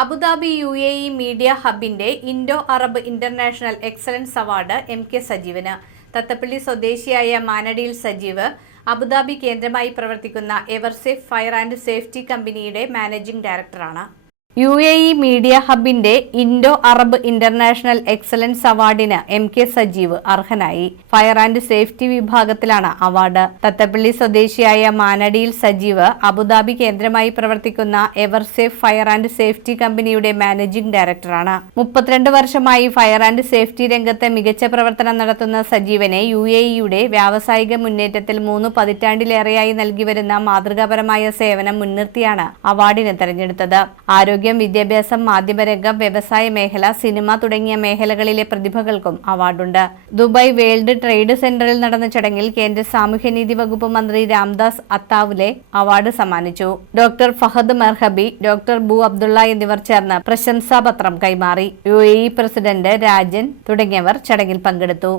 Abu Dhabi U A E media ഹബിന്റെ Indo Arab International Excellence Award M K സജീവന്. തത്തപ്പള്ളി സ്വദേശിയായ മാനടിയിൽ Sajeev Abu Dhabi കേന്ദ്രമായി പ്രവർത്തിക്കുന്ന Eversafe fire and safety കമ്പനിയുടെ managing ഡയറക്ടറാണ്. U A E media ഹബിന്റെ Indo Arab international excellence അവാർഡിന് M K Sajeev അർഹനായി. Fire and safety വിഭാഗത്തിലാണ് അവാർഡ്. തത്തപ്പള്ളി സ്വദേശിയായ മാനടിയിൽ സജീവ് അബുദാബി കേന്ദ്രമായി പ്രവർത്തിക്കുന്ന Eversafe fire and safety കമ്പനിയുടെ മാനേജിംഗ് ഡയറക്ടറാണ്. മുപ്പത്തിരണ്ട് വർഷമായി ഫയർ ആൻഡ് സേഫ്റ്റി രംഗത്ത് മികച്ച പ്രവർത്തനം നടത്തുന്ന സജീവനെ യു എ ഇയുടെ വ്യാവസായിക മുന്നേറ്റത്തിൽ മൂന്ന് പതിറ്റാണ്ടിലേറെയായി നൽകിവരുന്ന മാതൃകാപരമായ സേവനം മുൻനിർത്തിയാണ് അവാർഡിന് തെരഞ്ഞെടുത്തത്. ആരോഗ്യം വിദ്യാഭ്യാസം മാധ്യമരംഗം വ്യവസായ മേഖല സിനിമ തുടങ്ങിയ മേഖലകളിലെ പ്രതിഭകൾക്കും അവാർഡുണ്ട്. ദുബായ് വേൾഡ് ട്രേഡ് സെന്ററിൽ നടന്ന ചടങ്ങിൽ കേന്ദ്ര സാമൂഹ്യനീതി വകുപ്പ് മന്ത്രി രാംദാസ് അത്താവുലെ അവാർഡ് സമ്മാനിച്ചു. Doctor Fahad Merhabi doctor Bu Abdullah എന്നിവർ ചേർന്ന് പ്രശംസാപത്രം കൈമാറി. യു പ്രസിഡന്റ് രാജൻ തുടങ്ങിയവർ ചടങ്ങിൽ പങ്കെടുത്തു.